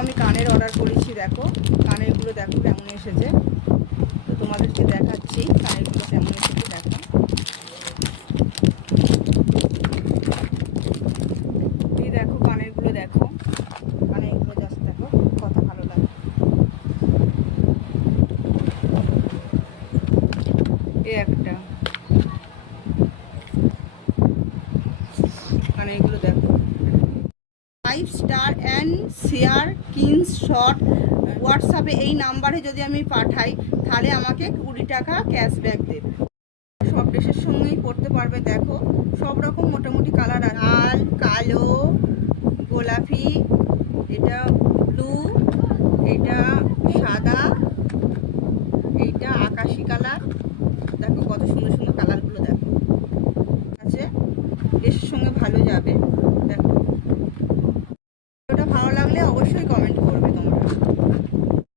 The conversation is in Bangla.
আমি কানের অর্ডার করেছি। দেখো কানেরগুলো দেখো কেমন এসেছে, তো তোমাদেরকে দেখাচ্ছি কানেরগুলো কেমন এসেছে। দেখো এই দেখো কানেরগুলো, দেখো কানেরগুলো জাস্ট দেখো কত ভালো লাগে। এই একটা কানেরগুলো দেখো। 5 স্টার অ্যান্ড শেয়ার স্ক্রিনশট হোয়াটসঅ্যাপে এই নাম্বারে যদি আমি পাঠাই তাহলে আমাকে 20 টাকা ক্যাশব্যাক দেবে। সব ড্রেসের সঙ্গেই পরতে পারবে। দেখো সব রকম মোটামুটি কালার, লাল, কালো, গোলাপি, এটা ব্লু, এটা সাদা, এইটা আকাশি কালার। দেখো কত সুন্দর সুন্দর কালারগুলো দেখো আছে, ড্রেসের সঙ্গে ভালো যাবে। দেখো